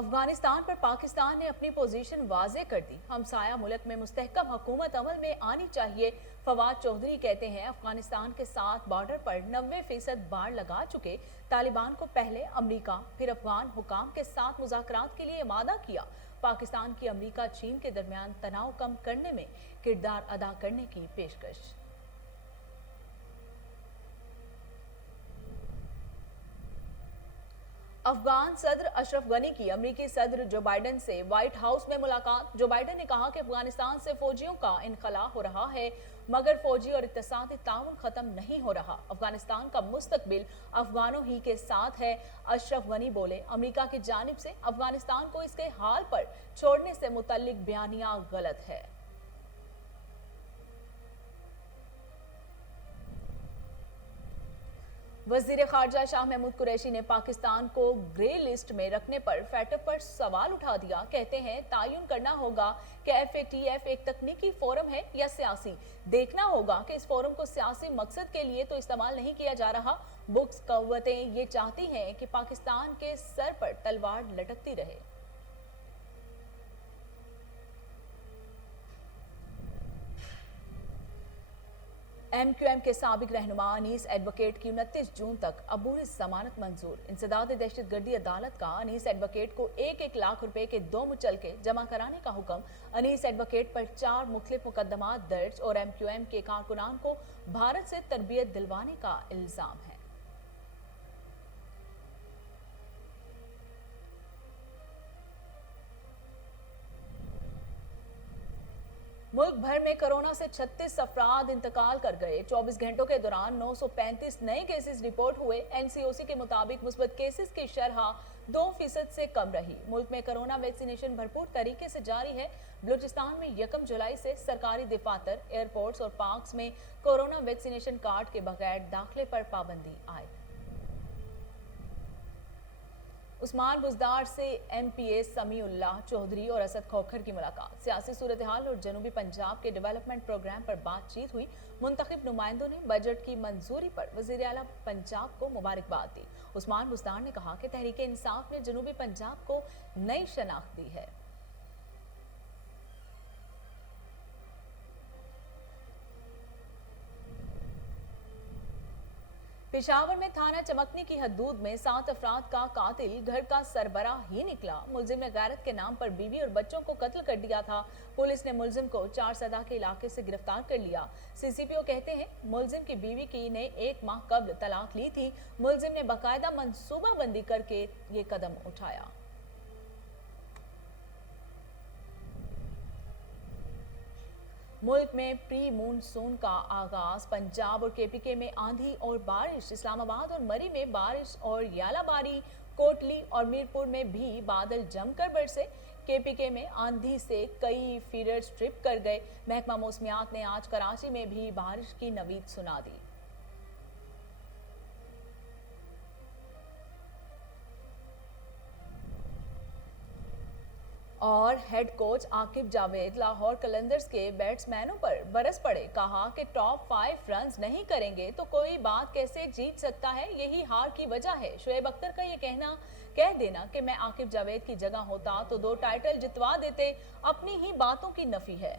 अफगानिस्तान पर पाकिस्तान ने अपनी पोजीशन वाज़े कर दी। हमसाया मुल्क में मुस्तहकम हुकूमत अमल में आनी चाहिए। फवाद चौधरी कहते हैं अफगानिस्तान के साथ बॉर्डर पर 90% बाड़ लगा चुके तालिबान को पहले अमरीका फिर अफगान हुकाम के साथ मुज़ाकरात के लिए वादा किया। पाकिस्तान की अमरीका चीन के दरमियान तनाव कम करने में किरदार अदा करने की पेशकश। अफगान सदर अशरफ गनी की अमरीकी सदर जो बाइडन से व्हाइट हाउस में मुलाकात। जो बाइडन ने कहा कि अफगानिस्तान से फौजियों का इनखला हो रहा है मगर फौजी और इक्तिसादी ताउन खत्म नहीं हो रहा। अफगानिस्तान का मुस्तकबिल अफगानों ही के साथ है। अशरफ गनी बोले अमरीका की जानिब से अफगानिस्तान को इसके हाल पर छोड़ने से मुतल्लिक बयानिया गलत है। वज़ीर ख़ारजा शाह महमूद कुरैशी ने पाकिस्तान को ग्रे लिस्ट में रखने पर फैटअप पर सवाल उठा दिया। कहते हैं तयन करना होगा कि FATF एक तकनीकी फोरम है या सियासी। देखना होगा कि इस फोरम को सियासी मकसद के लिए तो इस्तेमाल नहीं किया जा रहा। बुक्स कव्वतें ये चाहती हैं कि पाकिस्तान के सर पर तलवार लटकती रहे। MQM के साबिक रहनुमा अनीस एडवोकेट की 29 जून तक अबूरी जमानत मंजूर। इंसदाद दहशतगर्दी अदालत का अनीस एडवोकेट को 1-1 लाख रुपए के 2 मुचलके जमा कराने का हुक्म। अनीस एडवोकेट पर 4 मुख्तलिफ मुकदमात दर्ज और MQM के कारकुनान को भारत से तरबियत दिलवाने का इल्जाम है। मुल्क भर में कोरोना से 36 अफराद इंतकाल कर गए। 24 घंटों के दौरान 935 नए केसेस रिपोर्ट हुए। NCOC के मुताबिक मुस्बत केसेस की शरह 2% से कम रही। मुल्क में कोरोना वैक्सीनेशन भरपूर तरीके से जारी है। बलूचिस्तान में 1 जुलाई से सरकारी दफातर, एयरपोर्ट्स और पार्क्स में कोरोना वैक्सीनेशन कार्ड के बगैर दाखिले पर पाबंदी आयद। उस्मान बुजदार से MPA समीउल्लाह चौधरी और असद खोखर की मुलाकात। सियासी सूरत हाल और जनूबी पंजाब के डेवलपमेंट प्रोग्राम पर बातचीत हुई। मुंतखब नुमाइंदों ने बजट की मंजूरी पर वजीर आला पंजाब को मुबारकबाद दी। उस्मान बुजदार ने कहा कि तहरीक इंसाफ ने जनूबी पंजाब को नई शनाख्त दी है। पेशावर में थाना चमकनी की हदूद में 7 अफराद का कातिल घर का सरबराह ही निकला। मुलजिम ने गैरत के नाम पर बीवी और बच्चों को कत्ल कर दिया था। पुलिस ने मुलजिम को 4 सदा के इलाके से गिरफ्तार कर लिया। CCPO कहते हैं मुलजिम की बीवी की ने 1 माह कबल तलाक ली थी। मुलजिम ने बाकायदा मंसूबाबंदी करके ये कदम उठाया। मुल्क में प्री मूनसून का आगाज। पंजाब और KPK में आंधी और बारिश। इस्लामाबाद और मरी में बारिश और यालाबारी। कोटली और मीरपुर में भी बादल जमकर बरसे। KPK में आंधी से कई फीडर्स ट्रिप कर गए। महकमा मौसमियात ने आज कराची में भी बारिश की नवीद सुना दी। और हेड कोच आकिब जावेद लाहौर कलंदर्स के बैट्समैनों पर बरस पड़े। कहा कि टॉप 5 रन्स नहीं करेंगे तो कोई बात कैसे जीत सकता है, यही हार की वजह है। शुएब अख्तर का ये कह देना कि मैं आकिब जावेद की जगह होता तो 2 टाइटल जितवा देते, अपनी ही बातों की नफी है।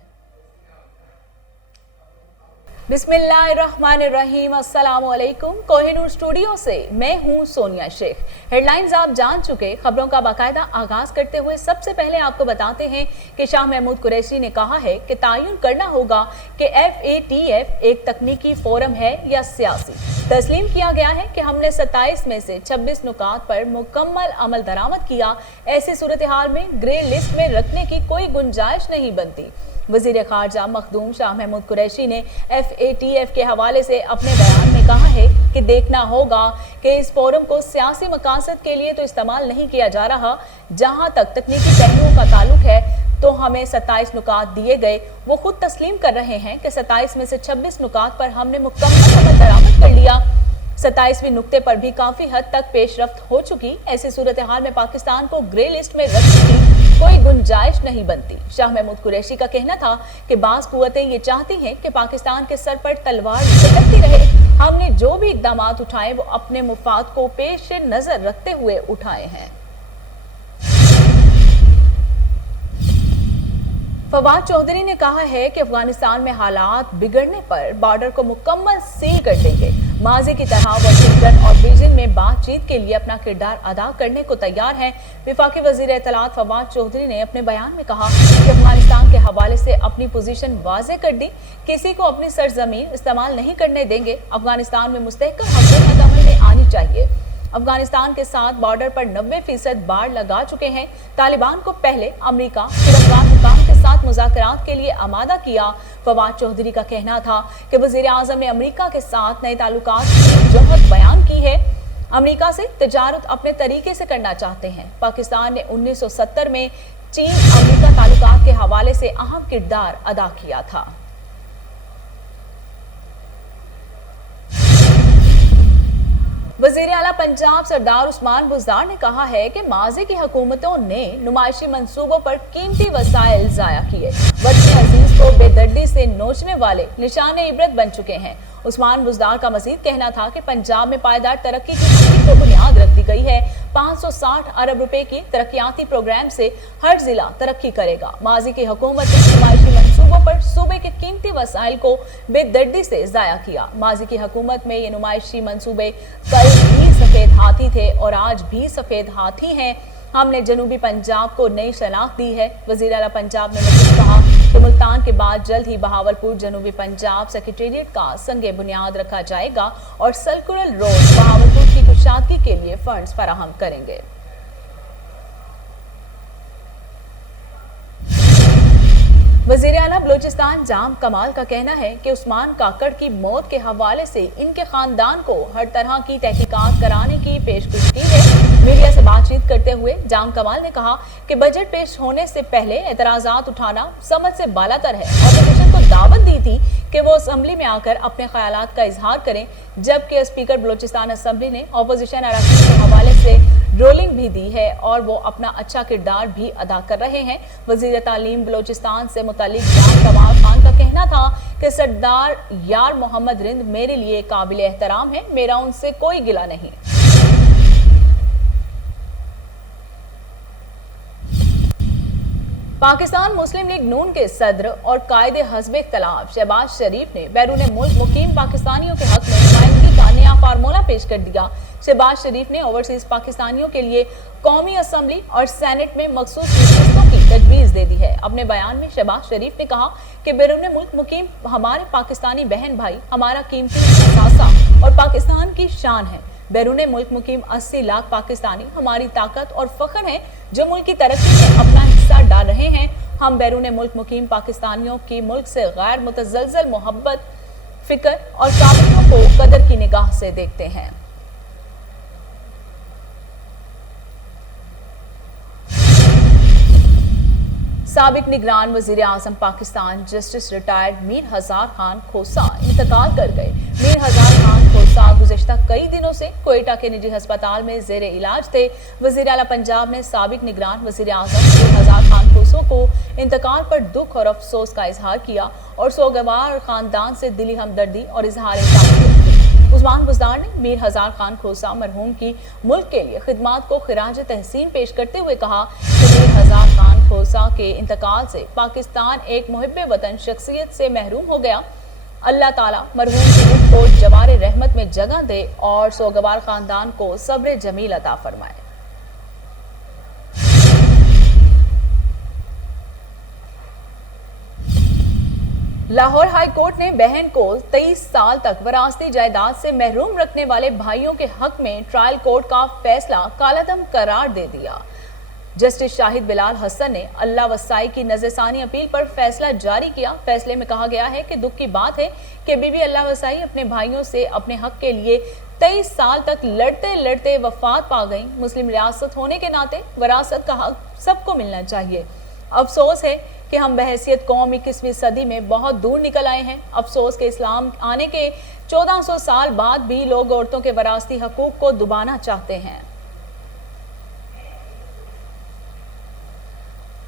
बिस्मिल्लाहिर्रहमानिर्रहीम। अस्सलामुअलैकुम। कोहिनूर स्टूडियो से मैं हूं सोनिया शेख। हेडलाइंस आप जान चुके। खबरों का बाकायदा आगाज करते हुए सबसे पहले आपको बताते हैं कि शाह महमूद कुरैशी ने कहा है कि तयन करना होगा कि FATF एक तकनीकी फोरम है या सियासी। तस्लीम किया गया है कि हमने 27 में से 26 नुकात पर मुकम्मल अमल दरामद किया। ऐसी सूरत हाल में ग्रे लिस्ट में रखने की कोई गुंजाइश नहीं बनती। वजीर खारजा मखदूम शाह महमूद कुरैशी ने FATF के हवाले से अपने बयान में कहा है कि देखना होगा कि इस फोरम को सियासी मकासद के लिए तो इस्तेमाल नहीं किया जा रहा। जहां तक तकनीकी पहलुओं का ताल्लुक है तो हमें 27 नुकात दिए गए। वो खुद तस्लीम कर रहे हैं कि 27 में से 26 नुकात पर हमने मुकम्मल अमल दरामद कर लिया। 27वें नुक्ते पर भी काफी हद तक पेशरफ्त हो चुकी। ऐसी सूरत हाल में पाकिस्तान को ग्रे लिस्ट में रखने की कोई गुंजाइश नहीं बनती। शाह महमूद कुरैशी का कहना था कि बाज़ कुव्वतें ये चाहती हैं कि पाकिस्तान के सर पर तलवार लटकती रहे। हमने जो भी इक़दामात उठाए वो अपने मुफाद को पेश नजर रखते हुए उठाए हैं। फवाद चौधरी ने कहा है कि अफगानिस्तान में हालात बिगड़ने पर बॉर्डर को मुकम्मल सील कर देंगे। माजी की तरह वाशिंगटन और बीजिंग में बातचीत के लिए अपना किरदार अदा करने को तैयार हैं। वफाकी वजीर इत्तलात फवाद चौधरी ने अपने बयान में कहा कि अफगानिस्तान के हवाले से अपनी पोजीशन वाज़ेह कर दी, किसी को अपनी सरजमीन इस्तेमाल नहीं करने देंगे। अफगानिस्तान में मुस्तहकम हुकूमत अमल में आनी चाहिए। अफगानिस्तान के साथ बॉर्डर पर 90% बाड़ लगा चुके हैं। तालिबान को पहले अमेरिका फिर अफगान हुकाम के साथ मुज़ाकरात के लिए आमादा किया। फवाद चौधरी का कहना था कि वज़ीर आज़म ने अमेरिका के साथ नए ताल्लुकात की जहद बयान की है। अमेरिका से तिजारत अपने तरीके से करना चाहते हैं। पाकिस्तान ने 1970 में चीन अमेरिका ताल्लुकात के हवाले से अहम किरदार अदा किया था। वज़ीर आला पंजाब सरदार उस्मान बुज़दार ने कहा है कि माज़ी की हुकूमतों ने नुमाइशी मंसूबों पर कीमती वसाइल ज़ाया किए, वतन अजीज को बेदर्दी से नोचने वाले निशाने इबरत बन चुके हैं। उस्मान बुज़दार का मजीद कहना था कि पंजाब में पायदार तरक्की की को बुनियाद रख दी गई है। 560 अरब रुपए की तरक्याती प्रोग्राम से हर जिला तरक्की करेगा। माजी की हुकूमत ने नुमाइशी मंसूबों पर सूबे के कीमती वसाइल को बेदर्दी से ज़ाया किया। माजी की हुकूमत में ये नुमाइशी मंसूबे कल भी सफेद हाथी थे और आज भी सफेद हाथी हैं। हमने जनूबी पंजाब को नई शनाख्त दी है। वज़ीर आला पंजाब ने मज़ीद कहा कि मुल्तान के बाद जल्द ही बहावलपुर जनूबी पंजाब सेक्रेटेरिएट का संगे बुनियाद रखा जाएगा और सर्कुलर रोड बहावलपुर की कुशादगी के लिए फंड्स फराहम करेंगे। वज़ीर आला बलोचिस्तान जाम कमाल का कहना है कि उस्मान काकड़ की मौत के हवाले से इनके खानदान को हर तरह की तहकीकात कराने की पेशकश की है। मीडिया से बातचीत करते हुए जाम कमाल ने कहा कि बजट पेश होने से पहले एतराजात उठाना समझ से बालातर है। अपोजिशन को दावत दी थी कि वो असेंबली में आकर अपने ख्यालात का इजहार करें, जबकि स्पीकर बलोचिस्तान असेंबली ने अपोजिशन अरकान के हवाले से रोलिंग भी दी है और वो अपना अच्छा किरदार भी अदा कर रहे हैं। वजीर तालीम बलोचिस्तान से मुतालिक जाम कमाल खान का कहना था कि सरदार यार मोहम्मद रिंद मेरे लिए काबिल एहतराम है, मेरा उनसे कोई गिला नहीं। पाकिस्तान मुस्लिम लीग नून के सदर और कायदे हस्ब इख्तलाफ शहबाज शरीफ ने बैरून मुल्क मुकीम पाकिस्तानियों के हक में नुमाइंदगी का नया फार्मूला पेश कर दिया। शहबाज शरीफ ने ओवरसीज पाकिस्तानियों के लिए कौमी असम्बली और सेनेट में मखसूस नशस्तों की तजवीज़ दे दी है। अपने बयान में शहबाज शरीफ ने कहा कि बैरून मुल्क मुकीम हमारे पाकिस्तानी बहन भाई हमारा कीमती असासा और पाकिस्तान की शान है। बैरून मुल्क मुकीम 80 लाख पाकिस्तानी हमारी ताकत और फख्र हैं जो मुल्क की तरक्की में अपना हिस्सा डाल रहे हैं। हम बैरून मुल्क मुकीम पाकिस्तानियों की मुल्क से गैर मुतज़लज़ल मोहब्बत, फिक्र और काबिलियतों को कदर की निगाह से देखते हैं। साबिक निगरान वजीर आजम पाकिस्तान जस्टिस रिटायर्ड मीर हजार खान खोसा इंतकाल कर गए। मीर हजार खान खोसा गुज़िश्ता कई दिनों से कोयटा के निजी अस्पताल में जेर इलाज थे। वजीर आला पंजाब ने साबिक निगरान वजीर आजम मीर हजार खान खोसो को इंतकाल पर दुख और अफसोस का इजहार किया और सोगवार खानदान से दिली हमदर्दी और इजहार उस्मान बुज़दार ने मीर हजार खान खोसा मरहूम की मुल्क के लिए खिदमात को खिराज तहसीन पेश करते हुए कहा कि मीर हजार खान खोसा के इंतकाल से पाकिस्तान एक मुहिब्बे वतन शख्सियत से महरूम हो गया। अल्लाह ताला मरहूम की रूह को जवारे रहमत में जगह दे और सोगवार खानदान को सब्र जमील अता फरमाए। लाहौर हाई कोर्ट ने बहन को 23 साल तक विरासती जायदाद से महरूम रखने वाले भाइयों के हक में ट्रायल कोर्ट का फैसला कालादम करार दे दिया। जस्टिस शाहिद बिलाल हसन ने अल्लाह वसाई की नजरसानी अपील पर फैसला जारी किया। फैसले में कहा गया है कि दुख की बात है कि बीबी अल्लाह वसाई अपने भाइयों से अपने हक के लिए 23 साल तक लड़ते लड़ते वफात पा गई। मुस्लिम रियासत होने के नाते विरासत का हक सबको मिलना चाहिए। अफसोस है कि हम बहैसियत कौम 21वीं सदी में बहुत दूर निकल आए हैं। अफसोस के इस्लाम आने के 1400 साल बाद भी लोग औरतों के वरासती हकूक को दुबाना चाहते हैं।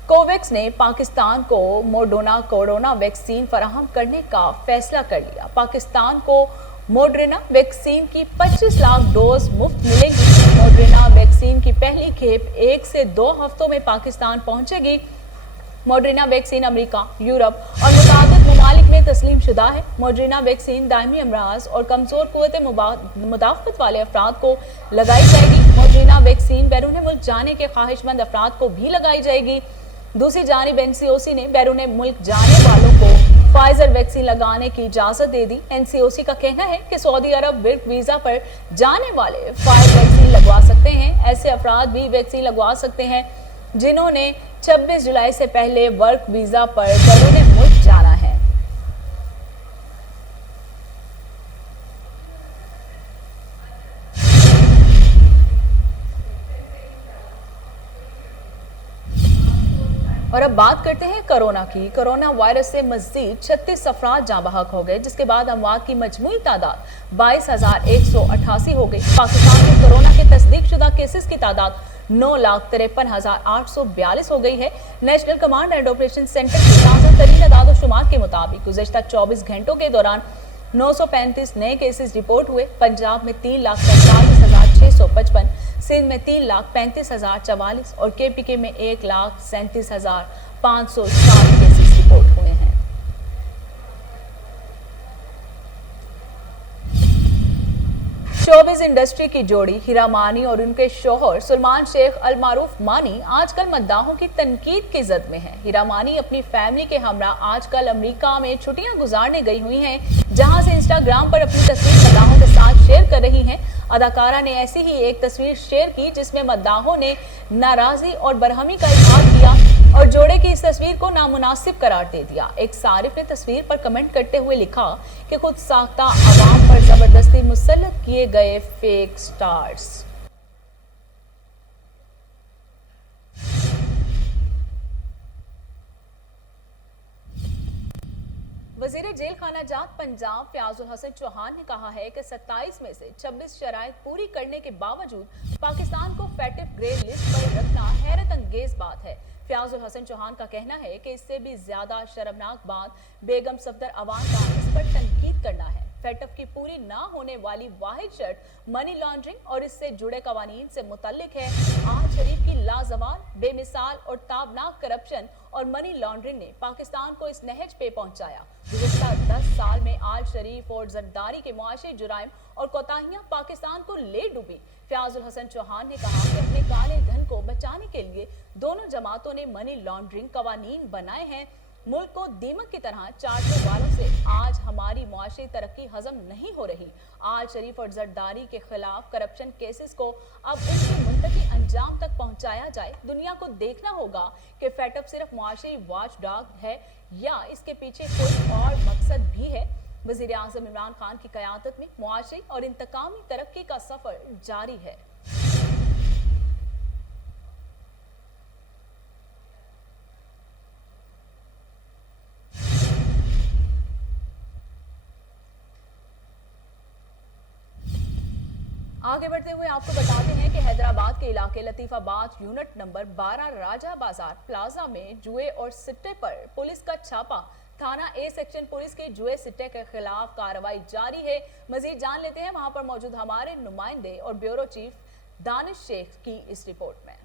कोवैक्स ने पाकिस्तान को मोडर्ना कोरोना वैक्सीन फराहम करने का फैसला कर लिया। पाकिस्तान को मोडर्ना वैक्सीन की 25 लाख डोज मुफ्त मिलेंगी। मोडर्ना वैक्सीन की पहली खेप 1 से 2 हफ्तों में पाकिस्तान पहुंचेगी। मॉडर्ना वैक्सीन अमेरिका, यूरोप और मुताबिक ममालिक में तस्लीम शुदा है। मॉडर्ना वैक्सीन दायमी अमराज और कमजोर कुव्वत मुदाफ़त वाले अफराद को लगाई जाएगी। मॉडर्ना वैक्सीन बैरून मुल्क जाने के ख्वाहिशमंद अफराद को भी लगाई जाएगी। दूसरी जानिब NCOC ने बैरून मुल्क जाने वालों को फाइजर वैक्सीन लगाने की इजाजत दे दी। NCOC का कहना है कि सऊदी अरब वर्क वीजा पर जाने वाले फाइजर वैक्सीन लगवा सकते हैं। ऐसे अफराद भी वैक्सीन लगवा सकते हैं जिन्होंने 26 जुलाई से पहले वर्क वीजा पर बैरून मुल्क जाना है। और अब बात करते हैं कोरोना की। कोरोना वायरस से मजीद 36 अफराद जाँ बहक हो गए, जिसके बाद अमवात की मजमूई तादाद 22,188 हो गई। पाकिस्तान में कोरोना के तस्दीक शुदा केसेस की तादाद 9,53,842 हो गई है। National command and operation centre के ताज़ा तरीन अदाद-ओ-शुमार के मुताबिक गुज़िश्ता 24 घंटों के दौरान 935 नए केसेस रिपोर्ट हुए। पंजाब में 3,45,655, सिंध में 3,35,044 और KPK में 1,37,560 केसेस रिपोर्ट हुए हैं। शोबिज़ इंडस्ट्री की जोड़ी हीरा मानी और उनके शौहर सलमान शेख अल मारूफ मानी आजकल मद्दाहों की तनकीद की जद में है। हीरा मानी अपनी फैमिली के हमरा आजकल अमेरिका में छुट्टियां गुजारने गई हुई हैं, जहां से इंस्टाग्राम पर अपनी तस्वीर मद्दाहों के साथ शेयर कर रही हैं। अदाकारा ने ऐसी ही एक तस्वीर शेयर की जिसमें मद्दाहों ने नाराजगी और बरहमी का इजहार किया और जोड़े की इस तस्वीर को नामुनासिब करार दे दिया। एक सारिफ ने तस्वीर पर कमेंट करते हुए लिखा कि खुद साख्ता अवाम पर जबरदस्ती मुसल्लत किए गए फेक स्टार्स। वजीर जेल खाना जात पंजाब फयाजुल हसन चौहान ने कहा है कि 27 में से 26 शराइत पूरी करने के बावजूद पाकिस्तान को फैटिव ग्रे लिस्ट पर रखना हैरत अंगेज बात है। फयाजुल हसन चौहान का कहना है कि इससे भी ज्यादा शर्मनाक बात बेगम सफदर अवान का इस पर तनकीद करना है। फैटफ की पूरी ना होने वाली वाहिद शर्त मनी लॉन्ड्रिंग और इससे जुड़े कवानीन से मुतल्लिक है। आज शरीफ की लाजवाल, बेमिसाल और ताबनाक करप्शन और मनी लॉन्ड्रिंग ने पाकिस्तान को इस नहज पे पहुंचाया। गुज़िश्ता 10 साल में आल शरीफ और जरदारी के मुआशी जुराइम और कोताहियां पाकिस्तान को ले डूबी। फयाजुल हसन चौहान ने कहा कि अपने काले धन को बचाने के लिए दोनों जमातों ने मनी लॉन्ड्रिंग कवानीन बनाए हैं। मुल्क को दीमक की तरह चाटने वालों से आज हमारी मुआशी तरक्की हजम नहीं हो रही। आल शरीफ और जरदारी के खिलाफ करप्शन केसेस को अब उनके मुंतकी अंजाम तक पहुंचाया जाए। दुनिया को देखना होगा कि फैटअप सिर्फ मुआशी वॉच डॉग है या इसके पीछे कोई और मकसद भी है। वजीर आज़म इमरान खान की क़यादत में मुआशी और इंतकामी तरक्की का सफर जारी है। आगे बढ़ते हुए आपको बताते हैं कि हैदराबाद के इलाके लतीफाबाद यूनिट नंबर 12 राजा बाजार प्लाजा में जुए और सिट्टे पर पुलिस का छापा। थाना ए सेक्शन पुलिस के जुए सिट्टे के खिलाफ कार्रवाई जारी है। मजीद जान लेते हैं वहां पर मौजूद हमारे नुमाइंदे और ब्यूरो चीफ दानिश शेख की इस रिपोर्ट में।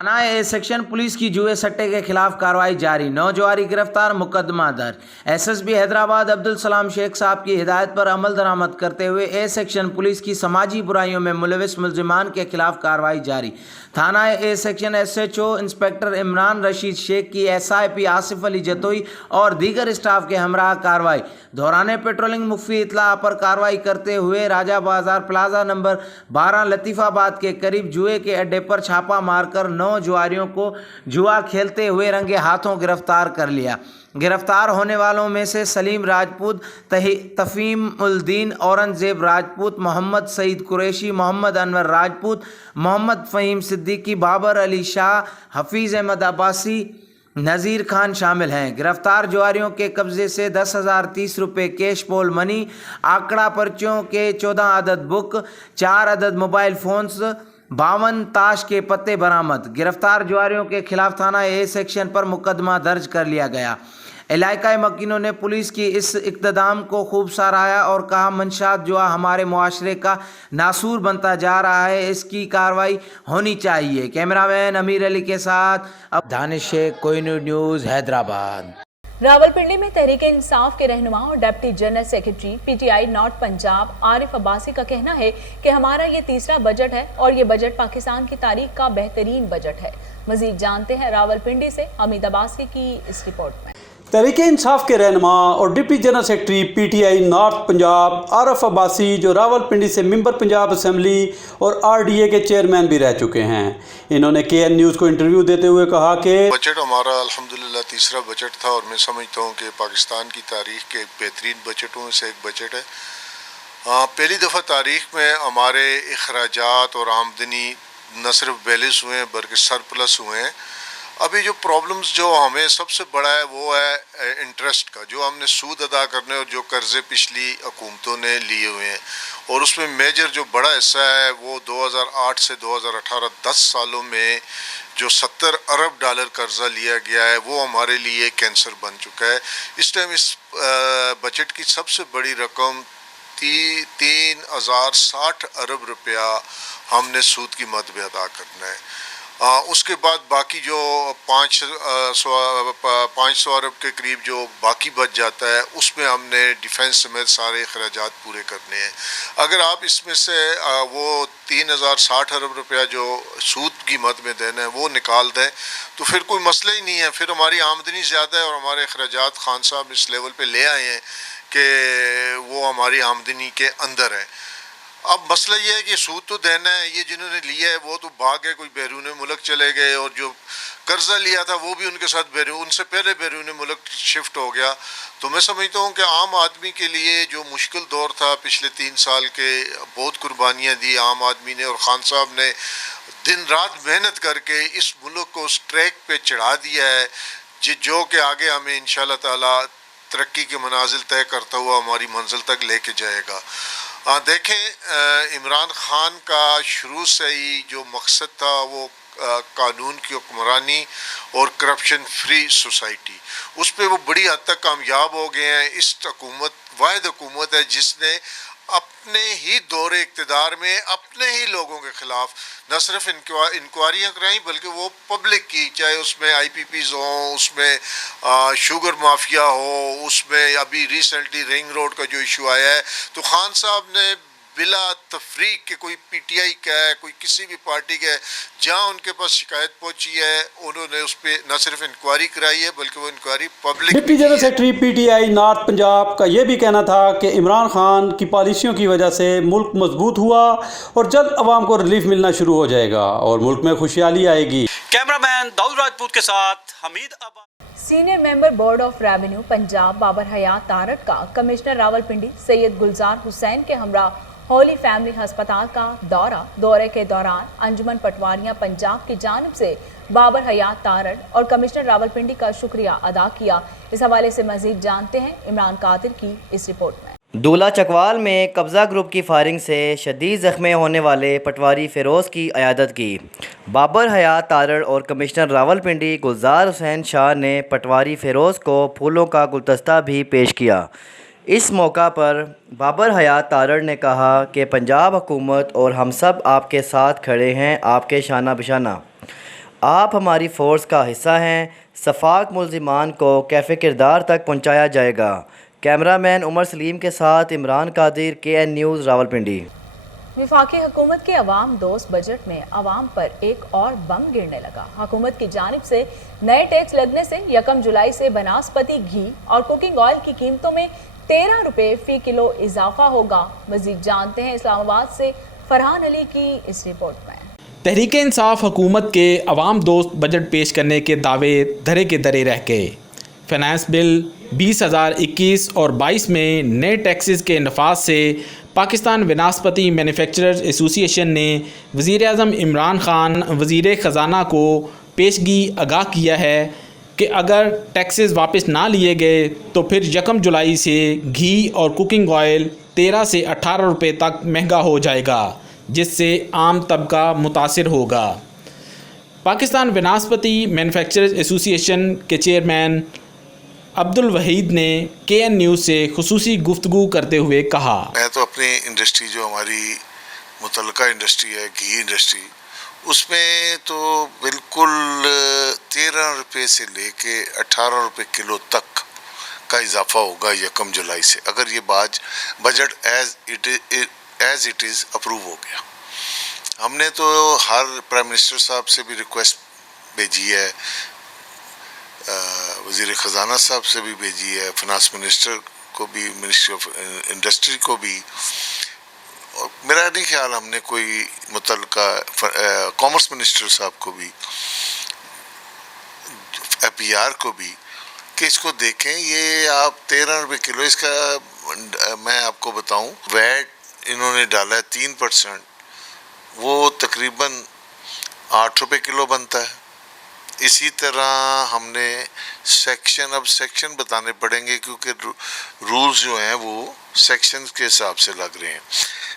थाना ए सेक्शन पुलिस की जुए सट्टे के खिलाफ कार्रवाई जारी, 9 जुआरी गिरफ्तार, मुकदमा दर्ज। SSB हैदराबाद अब्दुल सलाम शेख साहब की हिदायत पर अमल दरामद करते हुए ए सेक्शन पुलिस की समाजी बुराइयों में मुलविस मुलजिमान के खिलाफ कार्रवाई जारी। थाना A section SHO inspector Imran Rashid Shaikh की SIP आसिफ अली जतोई और दीगर स्टाफ के हमरा कार्रवाई दौरान पेट्रोलिंग मुख्फी इतला पर कार्रवाई करते हुए राजा बाजार प्लाजा नंबर 12 लतीफाबाद के करीब जुए के अड्डे पर छापा मारकर 9 जुआरियों को जुआ खेलते हुए रंगे हाथों गिरफ्तार कर लिया। गिरफ्तार होने वालों में से सलीम राजपूत, तफीम उल-दीन औरंगजेब राजपूत, मोहम्मद सईद कुरैशी, मोहम्मद अनवर राजपूत, मोहम्मद फ़हीम सिद्दीकी, बाबर अली शाह, हफीज़ अहमद अब्बासी, नज़ीर खान शामिल हैं। गिरफ्तार जुआरियों के कब्जे से 10,030 रुपये कैश पोल मनी, आंकड़ा पर्चियों के 14 अदद बुक, 4 अदद मोबाइल फ़ोन्स, 52 ताश के पत्ते बरामद। गिरफ्तार जुआरियों के खिलाफ थाना ए सेक्शन पर मुकदमा दर्ज कर लिया गया। علاقائی مکینوں نے پولیس کی اس اقتدام کو خوب سراہا اور کہا منشیات جو ہمارے معاشرے کا ناسور بنتا جا رہا ہے اس کی کارروائی ہونی چاہیے۔ کیمرہ مین امیر علی کے ساتھ دانش شیخ، کوئی نیوز، حیدرآباد۔ راولپنڈی میں تحریک انصاف کے رہنما اور deputy general secretary P T I north Punjab Arif Abbasi کا کہنا ہے کہ ہمارا یہ تیسرا بجٹ ہے اور یہ بجٹ پاکستان کی تاریخ کا بہترین بجٹ ہے۔ مزید جانتے ہیں راولپنڈی سے حمید عباسی کی اس رپورٹ میں۔ تحریک انصاف کے رہنما اور deputy general secretary P T I north Punjab Arif Abbasi جو راولپنڈی سے ممبر پنجاب اسمبلی اور آر ڈی اے کے چیئرمین بھی رہ چکے ہیں، انہوں نے کے این نیوز کو انٹرویو دیتے ہوئے کہا کہ بجٹ ہمارا الحمدللہ تیسرا بجٹ تھا اور میں سمجھتا ہوں کہ پاکستان کی تاریخ کے ایک بہترین بجٹوں میں سے ایک بجٹ ہے۔ پہلی دفعہ تاریخ میں ہمارے اخراجات اور آمدنی نہ صرف بیلنس ہوئے ہیں بلکہ سرپلس ہوئے ہیں۔ ابھی جو پرابلمز جو ہمیں سب سے بڑا ہے وہ ہے انٹرسٹ کا، جو ہم نے سود ادا کرنے اور جو قرضے پچھلی حکومتوں نے لیے ہوئے ہیں، اور اس میں میجر جو بڑا حصہ ہے وہ 2008 سے 2018 10 سالوں میں جو 70 ارب ڈالر قرضہ لیا گیا ہے وہ ہمارے لیے کینسر بن چکا ہے۔ اس ٹائم اس بجٹ کی سب سے بڑی رقم 3060 ارب روپیہ ہم نے سود کی مد میں ادا کرنا ہے۔ اس کے بعد باقی جو 500 ارب کے قریب جو باقی بچ جاتا ہے اس میں ہم نے ڈیفنس سمیت سارے اخراجات پورے کرنے ہیں۔ اگر آپ اس میں سے وہ 3060 ارب روپیہ جو سود کی مد میں دینا ہے وہ نکال دیں تو پھر کوئی مسئلہ ہی نہیں ہے، پھر ہماری آمدنی زیادہ ہے اور ہمارے اخراجات خان صاحب اس لیول پہ لے آئے ہیں کہ وہ ہماری آمدنی کے اندر ہے۔ اب مسئلہ یہ ہے کہ سود تو دینا ہے، یہ جنہوں نے لیا ہے وہ تو بھاگ گئے، کوئی بیرون ملک چلے گئے، اور جو قرضہ لیا تھا وہ بھی ان کے ساتھ ان سے پہلے بیرون ملک شفٹ ہو گیا۔ تو میں سمجھتا ہوں کہ عام آدمی کے لیے جو مشکل دور تھا پچھلے 3 سال کے، بہت قربانیاں دی عام آدمی نے، اور خان صاحب نے دن رات محنت کر کے اس ملک کو اس ٹریک پہ چڑھا دیا ہے جو کہ آگے ہمیں انشاءاللہ تعالی ترقی کے منازل طے کرتا ہوا ہماری منزل تک لے کے جائے گا۔ دیکھیں عمران خان کا شروع سے ہی جو مقصد تھا وہ قانون کی حکمرانی اور کرپشن فری سوسائٹی، اس پہ وہ بڑی حد تک کامیاب ہو گئے ہیں۔ اس حکومت واحد حکومت ہے جس نے اپنے ہی دور اقتدار میں اپنے ہی لوگوں کے خلاف نہ صرف انکوائریاں کرائیں بلکہ وہ پبلک کی، چاہے اس میں آئی پی پیز ہوں، اس میں شوگر مافیا ہو، اس میں ابھی ریسنٹلی رنگ روڈ کا جو ایشو آیا ہے، تو خان صاحب نے بلا تفریق کے کوئی پی ٹی آئی کا ہے، کوئی کسی بھی پارٹی کا ہے، جہاں ان کے پاس شکایت پہنچی ہے انہوں نے اس پہ نہ صرف انکوائری کرائی ہے بلکہ وہ inquiry public. Deputy general secretary P T I north Punjab کا یہ بھی کہنا تھا کہ عمران خان کی پالیسیوں کی وجہ سے ملک مضبوط ہوا اور جلد عوام کو ریلیف ملنا شروع ہو جائے گا اور ملک میں خوشحالی آئے گی۔ کیمرہ مین داؤد راجپوت کے ساتھ Hameed Abbasi. Senior member board of revenue Punjab Babar Hayat Tarar کا کمشنر راولپنڈی سید گلزار حسین کے ہمراہ ہولی فیملی ہسپتال کا دورے کے دوران انجمن پٹواریاں پنجاب کی جانب سے بابر حیات تارڑ اور کمشنر راولپنڈی کا شکریہ ادا کیا۔ اس حوالے سے مزید جانتے ہیں عمران قادر کی اس رپورٹ میں۔ دولہ چکوال میں قبضہ گروپ کی فائرنگ سے شدید زخمی ہونے والے پٹواری فیروز کی عیادت کی۔ بابر حیات تارڑ اور کمشنر راولپنڈی گلزار حسین شاہ نے پٹواری فیروز کو پھولوں کا گلدستہ بھی پیش کیا۔ اس موقع پر بابر حیات تارڑ نے کہا کہ پنجاب حکومت اور ہم سب آپ کے ساتھ کھڑے ہیں، آپ کے شانہ بشانہ، آپ ہماری فورس کا حصہ ہیں، شفاق ملزمان کو کیف کردار تک پہنچایا جائے گا۔ کیمرہ مین عمر سلیم کے ساتھ عمران قادر، کے این نیوز راولپنڈی۔ وفاقی حکومت کے عوام دوست بجٹ میں عوام پر ایک اور بم گرنے لگا۔ حکومت کی جانب سے نئے ٹیکس لگنے سے 1 جولائی سے بناسپتی گھی اور کوکنگ آئل کی قیمتوں میں 13 روپے فی کلو اضافہ ہوگا۔ مزید جانتے ہیں اسلام آباد سے فرحان علی کی اس رپورٹ میں۔ تحریک انصاف حکومت کے عوام دوست بجٹ پیش کرنے کے دعوے دھرے کے دھرے رہ گئے۔ فائنانس بل 2021 اور 22 میں نئے ٹیکسز کے نفاذ سے پاکستان وناسپتی مینوفیکچررز ایسوسی ایشن نے وزیر اعظم عمران خان وزیر خزانہ کو پیشگی آگاہ کیا ہے کہ اگر ٹیکسز واپس نہ لیے گئے تو پھر 1 جولائی سے گھی اور کوکنگ آئل 13 سے 18 روپے تک مہنگا ہو جائے گا، جس سے عام طبقہ متاثر ہوگا۔ پاکستان وناسپتی مینوفیکچررز ایسوسی ایشن کے چیئرمین अब्दुल वहीद ने KN न्यूज़ से खुसूसी गुफ्तगू करते हुए कहा, मैं तो अपनी इंडस्ट्री जो हमारी मुतल्लका इंडस्ट्री है, घी इंडस्ट्री, उसमें तो बिल्कुल 13 रुपये से लेके 18 रुपये किलो तक का इजाफा होगा 1 जुलाई से, अगर ये budget as it is approve हो गया। हमने तो हर प्राइम मिनिस्टर साहब से भी रिक्वेस्ट भेजी है, वज़ीर ख़जाना साहब से भी भेजी है, फाइनेंस मिनिस्टर को भी, मिनिस्ट्री ऑफ इंडस्ट्री को भी, और मेरा नहीं ख्याल हमने कोई मुतल्लिका कॉमर्स मिनिस्टर साहब को भी, APR को भी, कि इसको देखें। ये आप 13 रुपये किलो, इसका मैं आपको बताऊं, वैट इन्होंने डाला है 3%, वो तकरीबन 8 रुपये किलो बनता है। इसी तरह हमने सेक्शन बताने पड़ेंगे, क्योंकि रूल्स जो हैं वो सेक्शन के हिसाब से लग रहे हैं।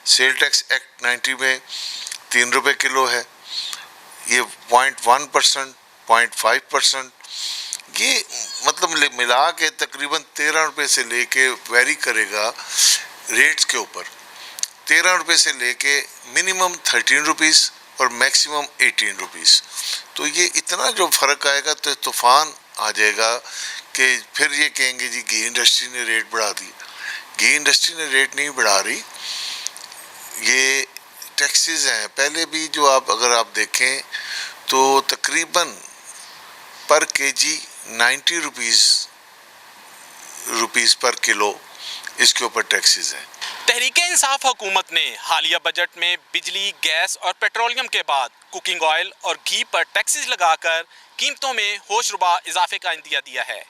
सेल टैक्स एक्ट 90 में 3 रुपये किलो है, ये 0.1%, 0.5%, ये मतलब मिला के तकरीबन 13 रुपये से लेके वेरी करेगा रेट्स के ऊपर, 13 रुपये से लेके मिनिमम 13 रुपीज़ और मैक्सिमम 18 रुपीज़। तो ये इतना जो फ़र्क आएगा तो तूफ़ान आ जाएगा कि फिर ये कहेंगे जी घी इंडस्ट्री ने रेट बढ़ा दी। घी इंडस्ट्री ने रेट नहीं बढ़ा रही, ये टैक्सेस हैं पहले भी जो अगर आप देखें तो तकरीबन पर केजी 90 रुपीज़ पर किलो इसके ऊपर टैक्सेस हैं। तहरीक इंसाफ हुकूमत ने हालिया बजट में बिजली, गैस और पेट्रोलियम के बाद कुकिंग ऑयल और घी पर टैक्सेस लगाकर कीमतों में होशरुबा इजाफे का इंदिया दिया है,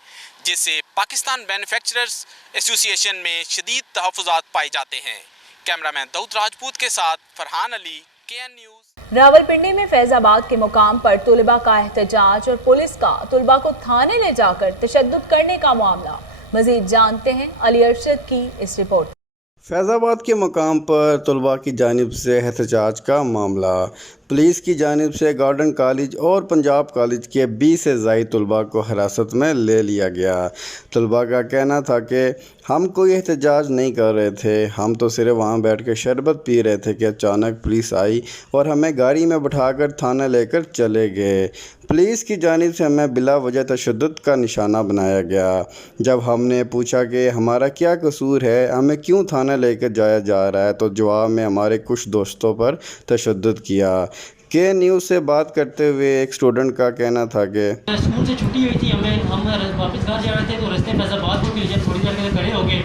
जिससे पाकिस्तान मैन्युफैक्चरर्स एसोसिएशन में शदीद तहफ़्फ़ुज़ात पाए जाते हैं। कैमरामैन दाऊद राजपूत के साथ फरहान अली, KN न्यूज़। रावलपिंडी में फैजाबाद के मुकाम पर तुलबा का एहतजाज और पुलिस का तुलबा को थाने ले जाकर तशद्दुद करने का मामला। मजीद जानते हैं अली अरशद की इस रिपोर्ट। फैज़ाबाद के मकाम पर तलबा की जानिब से एहतजाज का मामला। पुलिस की जानिब से गार्डन कॉलेज और पंजाब कॉलेज के 20 से ज़ायद तलबा को हिरासत में ले लिया गया। तलबा का कहना था कि हम कोई एहतजाज नहीं कर रहे थे, हम तो सिर्फ वहाँ बैठ के शरबत पी रहे थे कि अचानक पुलिस आई और हमें गाड़ी में बिठाकर थाने लेकर चले गए। पुलिस की जानिब से हमें बिला वजह तशद्दुद का निशाना बनाया गया। जब हमने पूछा कि हमारा क्या कसूर है, हमें क्यों थाने लेकर जाया जा रहा है, तो जवाब में हमारे कुछ दोस्तों पर तशद्दुद किया। KN न्यूज़ से बात करते हुए एक स्टूडेंट का कहना था कि स्कूल से छुट्टी हुई थी, हम वापस घर जा रहे थे तो रास्ते फैज़ाबाद को जब थोड़ी देर के लिए खड़े हो गए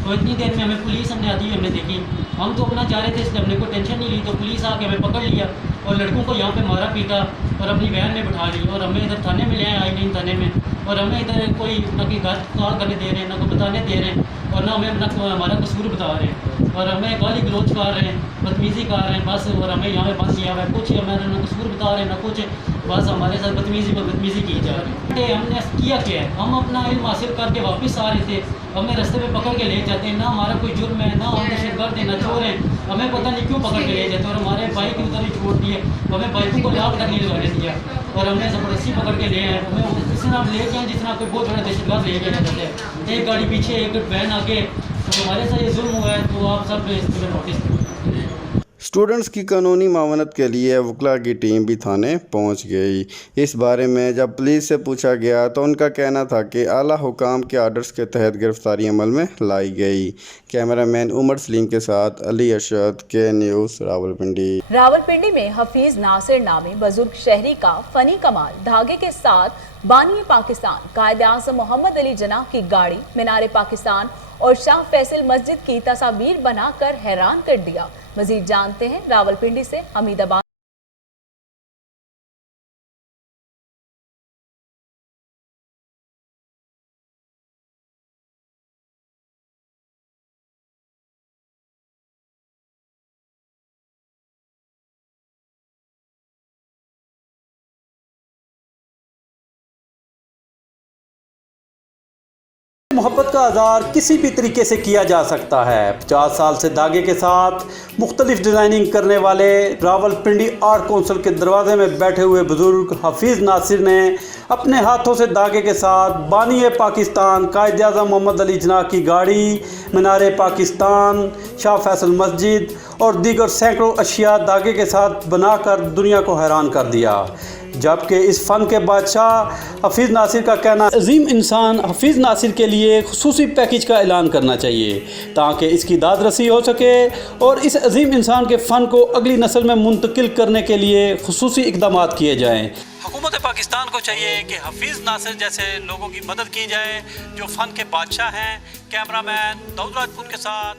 तो इतनी देर में हमें पुलिस हमने आती हुई हमने देखी। हम तो अपना जा रहे थे, इसलिए हमने कोई टेंशन नहीं ली, तो पुलिस आके हमें पकड़ लिया और लड़कों को यहाँ पे मारा पीटा और अपनी वैन में बिठा ली और हमें इधर थाने में ले आए, आई थाने में, और हमें इधर कोई ना कि घर कॉल करने दे रहे हैं, ना कोई बताने दे रहे हैं, और ना हमें अपना हमारा कसूर बता रहे हैं, और हमें गाली गलौज कर रहे हैं, बदतमीज़ी कर रहे हैं बस, और हमें यहाँ पे बंद किया हुआ है, कुछ हमारा ना कसूर बता रहे हैं ना कुछ, बस हमारे साथ बदतमीज़ी की जा रही है। हमने किया क्या है, हम अपना इल्म हासिल करके वापस आ रहे थे, हमें रास्ते में पकड़ के ले जाते हैं, ना हमारा कोई जुर्म है, ना हम दहशतगर्द हैं, ना चोर हैं, हमें पता नहीं क्यों पकड़ के ले जाते हैं, और हमारे बाइक की उधर ही छोड़ दिए, हमें बाइकों को लाभ तक नहीं लगाने दिया, और हमने ज़बरदस्ती पकड़ के ले आए, हमें जिस तरह हम ले गए जितना कोई बहुत बड़ा दहशतगर्द ले गए जाते हैं, एक गाड़ी पीछे एक वैन आगे, तो हमारे साथ ये जुल्म हुआ है, तो आप सब इस पर नोटिस। स्टूडेंट्स की कानूनी मावनत के लिए वकला की टीम भी थाने पहुंच गई। इस बारे में जब पुलिस से पूछा गया तो उनका कहना था कि आला हुकाम के आर्डर्स के तहत गिरफ्तारी अमल में लाई गई। कैमरामैन उमर सलीम के साथ अली अरशद, KN न्यूज़, रावलपिंडी। रावलपिंडी में हफीज नासिर नामी बुजुर्ग शहरी का फनी कमाल धागे के साथ बानी पाकिस्तान कायद आज़म मोहम्मद अली जनाह की गाड़ी मीनार पाकिस्तान और शाह फैसल मस्जिद की तस्वीर बनाकर हैरान कर दिया। मजीद जानते हैं रावलपिंडी से हमीदाबाद। محبت کا اظہار کسی بھی طریقے سے کیا جا سکتا ہے۔ 50 سال سے دھاگے کے ساتھ مختلف ڈیزائننگ کرنے والے راول پنڈی آرٹ کونسل کے دروازے میں بیٹھے ہوئے بزرگ حفیظ ناصر نے اپنے ہاتھوں سے دھاگے کے ساتھ بانی پاکستان قائد اعظم محمد علی جناح کی گاڑی، مینار پاکستان، شاہ فیصل مسجد اور دیگر سینکڑوں اشیاء دھاگے کے ساتھ بنا کر دنیا کو حیران کر دیا، جبکہ اس فن کے بادشاہ حفیظ ناصر کا کہنا عظیم انسان حفیظ ناصر کے لیے خصوصی پیکیج کا اعلان کرنا چاہیے تاکہ اس کی داد رسی ہو سکے اور اس عظیم انسان کے فن کو اگلی نسل میں منتقل کرنے کے لیے خصوصی اقدامات کیے جائیں۔ حکومت پاکستان کو چاہیے کہ حفیظ ناصر جیسے لوگوں کی مدد کی جائے جو فن کے بادشاہ ہیں۔ کیمرہ مین داؤد راجپوت کے ساتھ۔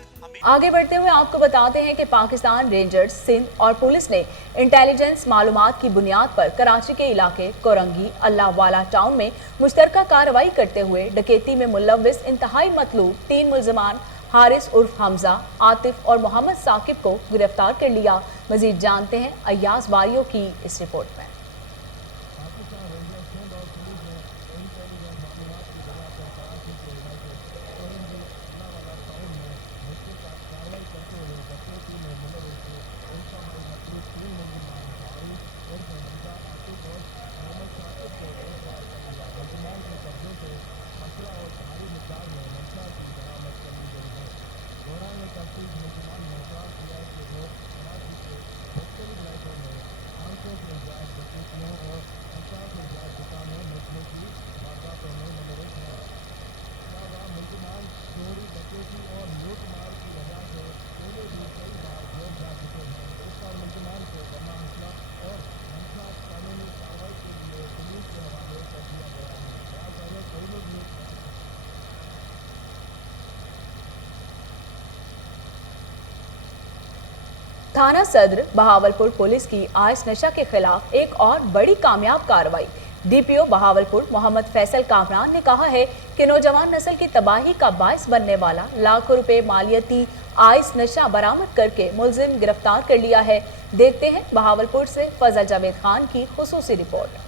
آگے بڑھتے ہوئے آپ کو بتاتے ہیں کہ پاکستان رینجرز سندھ اور پولیس نے انٹیلیجنس معلومات کی بنیاد پر کراچی کے علاقے کورنگی اللہ والا ٹاؤن میں مشترکہ کارروائی کرتے ہوئے ڈکیتی میں ملوث انتہائی مطلوب 3 ملزمان حارث عرف حمزہ، عاطف اور محمد ثاقب کو گرفتار کر لیا۔ مزید جانتے ہیں ایاز باریو کی اس رپورٹ میں۔ تھانہ صدر بہاولپور پولیس کی آئس نشہ کے خلاف ایک اور بڑی کامیاب کارروائی۔ ڈی پی او بہاولپور محمد فیصل کامران نے کہا ہے کہ نوجوان نسل کی تباہی کا باعث بننے والا لاکھوں روپے مالیتی آئس نشہ برآمد کر کے ملزم گرفتار کر لیا ہے۔ دیکھتے ہیں بہاولپور سے فضل جاوید خان کی خصوصی رپورٹ۔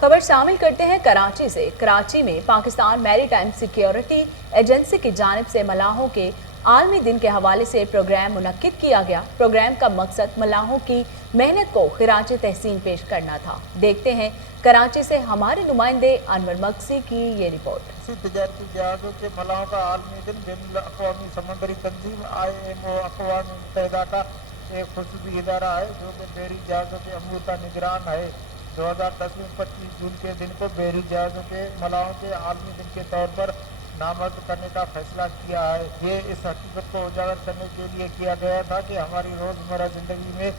خبر شامل کرتے ہیں کراچی سے۔ کراچی میں پاکستان میری ٹائم سیکیورٹی ایجنسی کی جانب سے ملاحوں کے عالمی دن کے حوالے سے پروگرام منعقد کیا گیا۔ پروگرام کا مقصد ملاحوں کی محنت کو خراج تحسین پیش کرنا تھا۔ دیکھتے ہیں کراچی سے ہمارے نمائندے انور مقصی کی یہ رپورٹ۔ تجارتی جہازوں کے ملاحوں کا عالمی دن بین الاقوامی سمندری تنظیم IMO اقوام متحدہ کا ایک خصوصی ادارہ ہے جو کہ بحری جہازوں کے امور کا نگران ہے۔ 2010 میں 25 جون کے دن کو بحری جہازوں کے ملاحوں کے عالمی دن کے طور پر نامزد کرنے کا فیصلہ کیا ہے۔ یہ اس حقیقت کو اجاگر کرنے کے لیے کیا گیا تھا کہ ہماری روزمرہ زندگی میں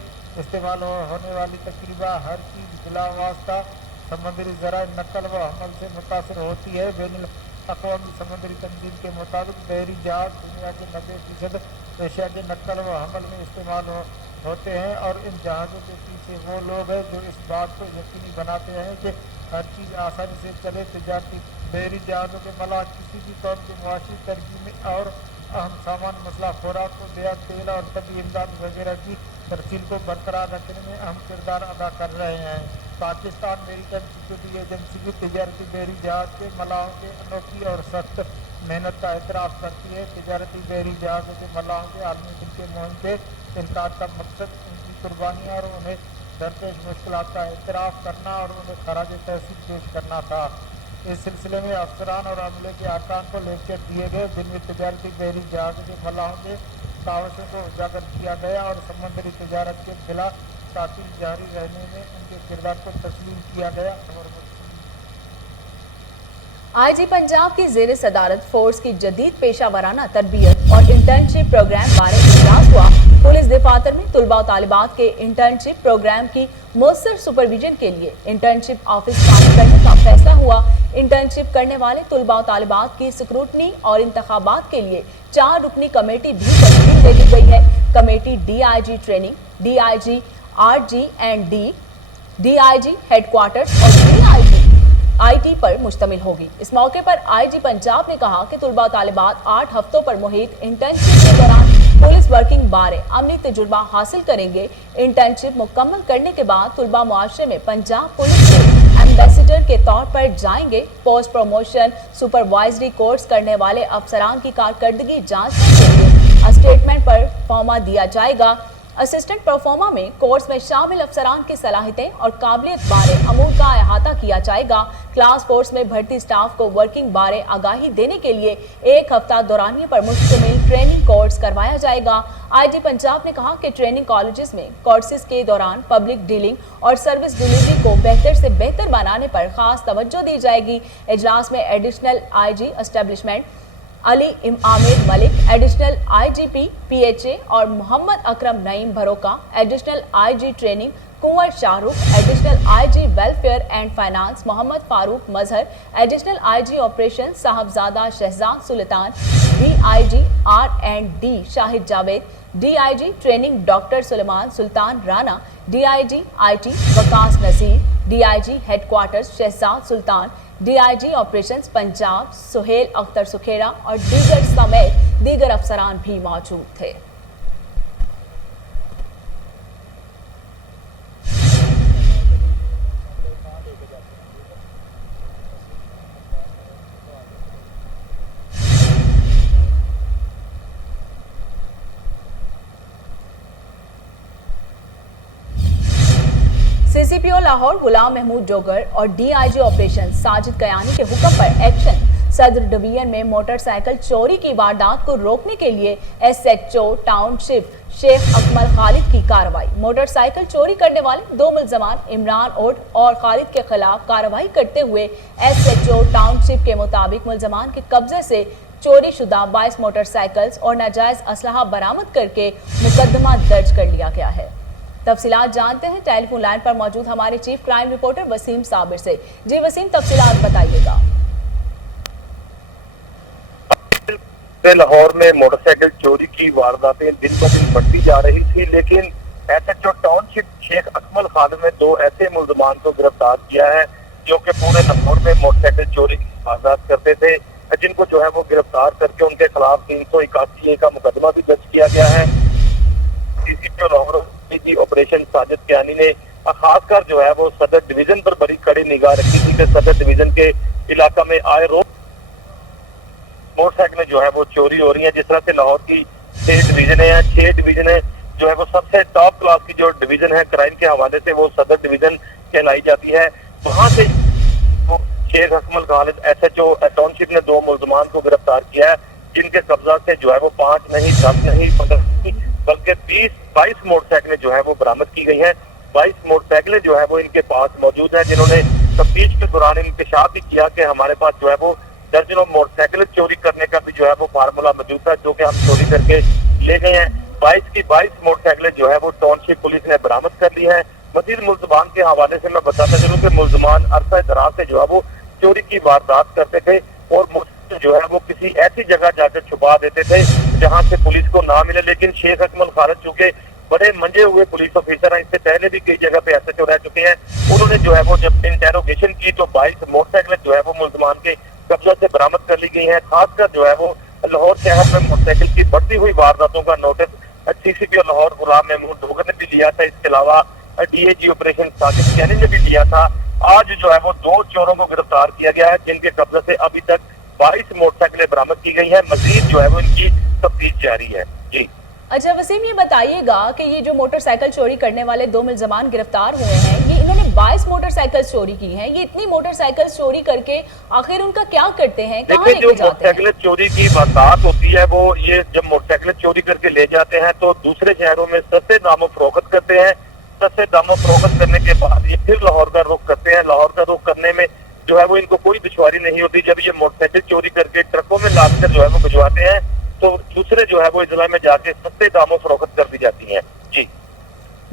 استعمال ہونے والی تقریباً ہر چیز بلا واسطہ سمندری ذرائع نقل و حمل سے متاثر ہوتی ہے۔ بین الاقوامی سمندری تنظیم کے مطابق بحری جہاز دنیا کے 90% اشیاء کے نقل و حمل میں استعمال ہوتے ہیں، اور ان جہازوں کے پیچھے وہ لوگ ہیں جو اس بات کو یقینی بناتے ہیں کہ ہر چیز آسانی سے چلے۔ تجارتی بحری جہازوں کے ملاح کسی بھی قوم کے معاشی ترقی میں اور अहम सामान मसला खुराक को बेहद तेल और तबी इमदाद वगैरह की तरसील को बरकरार रखने में अहम किरदार अदा कर रहे हैं। पाकिस्तान मेरीटाइम सिक्योरिटी एजेंसी की तजारती बहरी जहाज के मलाहों के अनोखी और सख्त मेहनत का एतराफ़ करती है। तजारती बहरी जहाज़ों के मलाहों के आलमी दिन के मुहिम के इनकार का मकसद उनकी कुर्बानियाँ और उन्हें दरपेश मुश्किलात का एतराफ़ करना और उन्हें खराज तहसील पेश करना था। इस सिलसिले में अफसरान और अमले के अरकान को लेक्चर दिए गए, जिनमें तजारती बहरी जहाज़ों के मलाहों के कावशों को उजागर किया गया और समंदरी तजारत के खिलाफ ताक़ीद जारी रहने में उनके किरदार को तस्लीम किया गया। आईजी पंजाब की ज़ेर सदारत फोर्स की जदीद पेशा वराना तरबियत और इंटर्नशिप प्रोग्राम बारे इजलास हुआ। पुलिस दफातर में तुलबा और तालिबात के इंटर्नशिप प्रोग्राम की मौसर सुपरविजन के लिए इंटर्नशिप ऑफिस कायम करने का फैसला हुआ। इंटर्नशिप करने वाले तुलबा और तालिबात की स्क्रूटनी और इंतखाबात के लिए 4 रुकनी कमेटी भी तश्कील दे दी गई है। Committee DIG training, DIG RG&D, DIG headquarters और DIG IT पर मुश्तमिल होगी। इस मौके पर आईजी पंजाब ने कहा कि तुलबा तालिबात 8 हफ्तों पर मुहित इंटर्नशिप के दौरान पुलिस वर्किंग बारे अमली तजुर्बा हासिल करेंगे। इंटर्नशिप मुकम्मल करने के बाद तुलबा मुआशरे में पंजाब पुलिस के एम्बेसडर के तौर पर जाएंगे। पोस्ट प्रमोशन सुपरवाइजरी कोर्स करने वाले अफसरान की कारकर्दगी जांचने के लिए स्टेटमेंट पर फॉर्मा दिया जाएगा। असिस्टेंट परफॉर्मा में कोर्स में शामिल अफसरान की सलाहियतें और काबिलियत बारे अमूर का अहाता किया जाएगा। क्लास फोर्स में भर्ती स्टाफ को वर्किंग बारे आगाही देने के लिए 1 हफ्ता दौरानिये पर मुश्तमिल ट्रेनिंग कोर्स करवाया जाएगा। आईजी पंजाब ने कहा कि ट्रेनिंग कॉलेजेस में कोर्सेज के दौरान पब्लिक डीलिंग और सर्विस डिलीवरी को बेहतर से बेहतर बनाने पर खास तवज्जो दी जाएगी। इजलास में additional IG establishment Ali Amir Malik, additional IGP PHA और Mohammad Akram Naeem Bharoka, additional IG training Kunwar Shahrukh, additional IG welfare and finance Mohammad Farooq Mazhar, additional IG operation Sahibzada Shahzad Sultan, DIG R&D Shahid Javed, DIG training doctor Suleman Sultan Rana, DIG IT Waqas Naseer, DIG headquarters Shahzad Sultan, DIG operations Punjab Suhail Akhtar Sukhera और दीगर समेत दीगर अफसरान भी मौजूद थे। CCPO लाहौर गुलाम महमूद जोगर और DIG ऑपरेशन साजिद कयानी के हुक्म पर एक्शन। सदर डिवीजन में मोटरसाइकिल चोरी की वारदात को रोकने के लिए SHO टाउनशिप शेख अकमल खालिद की कार्रवाई। मोटरसाइकिल चोरी करने वाले 2 मुलजमान इमरान ओड और खालिद के खिलाफ कार्रवाई करते हुए SHO टाउनशिप के मुताबिक मुलजमान के कब्जे से चोरी शुदा 22 मोटरसाइकिल्स और नाजायज असलहा बरामद करके मुकदमा दर्ज कर लिया गया है। तफसीलात जानते हैं टेलीफोन लाइन पर मौजूद हमारे chief crime reporter Waseem Sabir से। जी वसीम, तफसीलात बताइएगा। लाहौर में मोटरसाइकिल चोरी की वारदातें दिन ब दिन बढ़ती जा रही थी, लेकिन SHO टाउनशिप शेख अकमल खालिद में 2 ऐसे मुलजमान को गिरफ्तार किया है जो कि पूरे लाहौर में मोटरसाइकिल चोरी की वारदात करते थे, जिनको जो है वो गिरफ्तार करके उनके खिलाफ 381A का मुकदमा भी दर्ज किया गया है। CCPO लाहौर की ऑपरेशन साजिद कयानी ने खासकर जो है वो सदर डिवीजन पर बड़ी कड़ी निगाह रखी थी कि सदर डिवीजन के इलाका में आए रोज मोटरसाइकिलें जो है वो चोरी हो रही हैं। जिस तरह से लाहौर की 6 डिवीजन है जो है वो सबसे टॉप क्लास की जो डिवीजन है क्राइम के हवाले से वो सदर डिवीजन कहलाई जाती है। वहां से शेख अकमल खालिद SHO टाउनशिप ने 2 मुलजमान को गिरफ्तार किया है, जिनके कब्जा से जो है वो 5 नहीं 10 नहीं 15 बल्कि 22 मोटरसाइकिलें जो है वो बरामद की गई हैं। 22 मोटरसाइकिलें जो है वो इनके पास मौजूद हैं, जिन्होंने तफ्तीश के दौरान इंकशाफ भी किया कि हमारे पास जो है वो दर्जनों मोटरसाइकिलें चोरी करने का भी जो है वो फार्मूला मौजूद था, जो कि हम चोरी करके ले गए हैं। 22 की 22 मोटरसाइकिलें जो है वो टाउनशिप पुलिस ने बरामद कर ली है। मजीद मुलजमान के हवाले से मैं बताता चलूँ कि मुलजमान अरसा दराज से जो है वो चोरी की वारदात करते थे और जो है वो किसी ऐसी जगह जाकर छुपा देते थे जहां से पुलिस को ना मिले। लेकिन शेख अकमल खालिद चूंकि बड़े मंजे हुए पुलिस ऑफिसर हैं, इससे पहले भी कई जगह पे SHO रह चुके हैं, उन्होंने जो है वो जब इंटेरोगेशन की तो 22 मोटरसाइकिलें जो है वो मुलजमान के कब्जा से बरामद कर ली गई हैं। खासकर जो है वो लाहौर शहर में मोटरसाइकिल की बढ़ती हुई वारदातों का नोटिस CCP लाहौर गुलाम महमूद डोगर ने भी लिया था। इसके अलावा DIG ऑपरेशन साजिद कैनी ने भी लिया था। आज जो है वो 2 चोरों को गिरफ्तार किया गया है, जिनके कब्जे से अभी तक 22 मोटरसाइकिलें बरामद की गई है। मजीद जो है वो इनकी तफ्तीश जारी है। जी अच्छा वसीम, ये बताइएगा कि ये जो मोटरसाइकिल चोरी करने वाले 2 मुल्ज़मान गिरफ्तार हुए हैं, ये इन्होंने 22 मोटरसाइकिल चोरी की हैं। ये इतनी मोटरसाइकिल चोरी करके आखिर उनका क्या करते हैं, कहाँ देखिए, लेके जो जाते हैं? मोटरसाइकिल चोरी की वारदात होती है वो ये जब मोटरसाइकिल चोरी करके ले जाते हैं तो दूसरे शहरों में सस्ते दामों फरोख्त करते हैं। सस्ते दामों फरोख्त करने के बाद ये फिर लाहौर का रुख करते हैं। लाहौर का रुख करने में जो है वो इनको कोई दुश्वारी नहीं होती। जब ये मोटरसाइकिल चोरी करके ट्रकों में लाद कर जो है वो भिजवाते हैं तो दूसरे जो है वो इजला में जाके सस्ते दामों फरोख्त कर दी जाती हैं। जी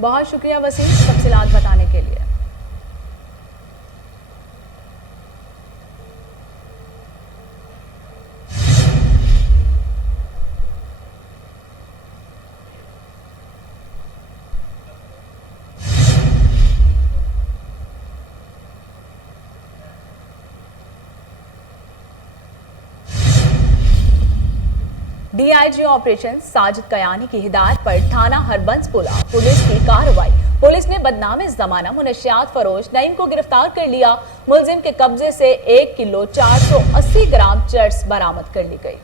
बहुत शुक्रिया वसीम तफसीलात बताने के लिए। DIG ऑपरेशन साजिद कयानी की हिदायत पर थाना हरबंसपुरा पुलिस की कार्रवाई। पुलिस ने बदनामे जमाना मुनशियात फरोश नईम को गिरफ्तार कर लिया। मुलजिम के कब्जे से 1 किलो 480 ग्राम चर्स बरामद कर ली गई।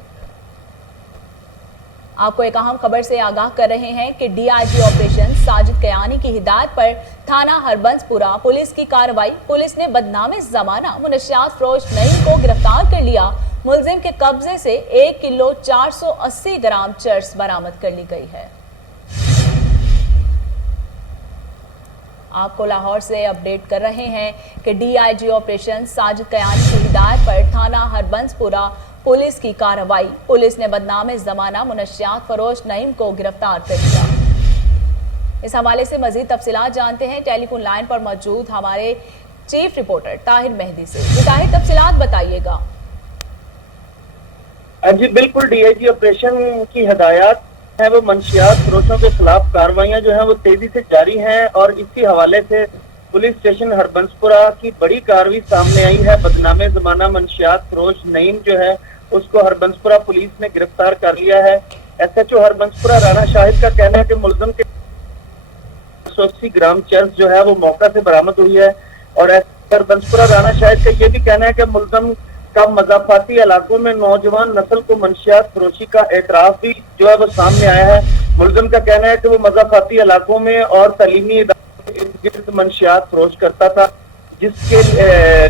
आपको एक अहम खबर से आगाह कर रहे हैं कि DIG ऑपरेशन साजिद कयानी की हिदायत पर थाना हरबंसपुरा पुलिस की कार्रवाई। पुलिस ने बदनामे जमाना मुनशियात फरोश नईम को गिरफ्तार कर लिया। मुलजिम के कब्जे से 1 किलो 480 ग्राम चर्स बरामद कर ली गई है। आपको लाहौर से अपडेट कर रहे हैं कि DIG ऑपरेशन साजिद कयानी की हिदायत पर थाना हरबंसपुरा पुलिस की कार्रवाई। पुलिस ने बदनामे जमाना मुनशियात फरोश नईम को गिरफ्तार कर लिया। इस हवाले से मजीद तफसीलात जानते हैं टेलीफोन लाइन पर मौजूद हमारे चीफ रिपोर्टर ताहिर मेहदी से। ताहिर, तफसीलात बताइएगा। जी बिल्कुल, DIG ऑपरेशन की हदायत है वो मंशियात फरोशों के खिलाफ कार्रवाइयाँ जो है वो तेजी से जारी हैं और इसी हवाले से पुलिस स्टेशन हरबंसपुरा की बड़ी कार्रवाई सामने आई है। बदनामे जमाना मंशियात फरोश नईम जो है उसको हरबंसपुरा पुलिस ने गिरफ्तार कर लिया है। SHO हरबंसपुरा राना शाहिद का कहना है कि मुलजिम के 180 ग्राम चर्स जो है वो मौका से बरामद हुई है और हरबंसपुरा राना शाहिद का ये भी कहना है कि मुलजिम का मजाफाती इलाकों में नौजवान नस्ल को मंशियात फरोशी का एतराफ भी जो है वो सामने आया है। मुलजिम का कहना है कि वो मजाफाती इलाकों में और तालीमी इदारों के इर्द-गिर्द मंशियात फरोश करता था, जिसके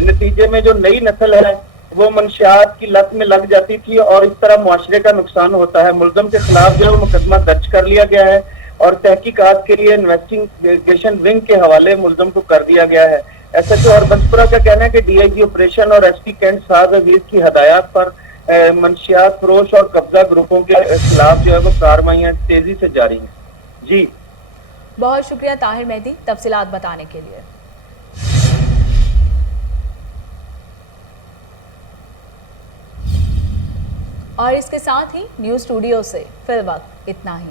नतीजे में जो नई नस्ल है वो मंशियात की लत में लग जाती थी और इस तरह मुआशरे का नुकसान होता है। मुलजिम के खिलाफ जो है वो मुकदमा दर्ज कर लिया गया है और तहकीकात के लिए इन्वेस्टिगेशन विंग के हवाले मुलजिम को कर दिया गया है। SHO हरबंसपुरा का कहना है कि DIG ऑपरेशन और SP कैंट साद अजीज की हदायत पर मंशियात फरोश और कब्जा ग्रुपों के खिलाफ जो है वो कार्रवाइयाँ तेजी से जारी हैं। जी बहुत शुक्रिया ताहिर मेहदी तफसीलात बताने के लिए। और इसके साथ ही न्यूज़ स्टूडियो से फिल वक्त इतना ही।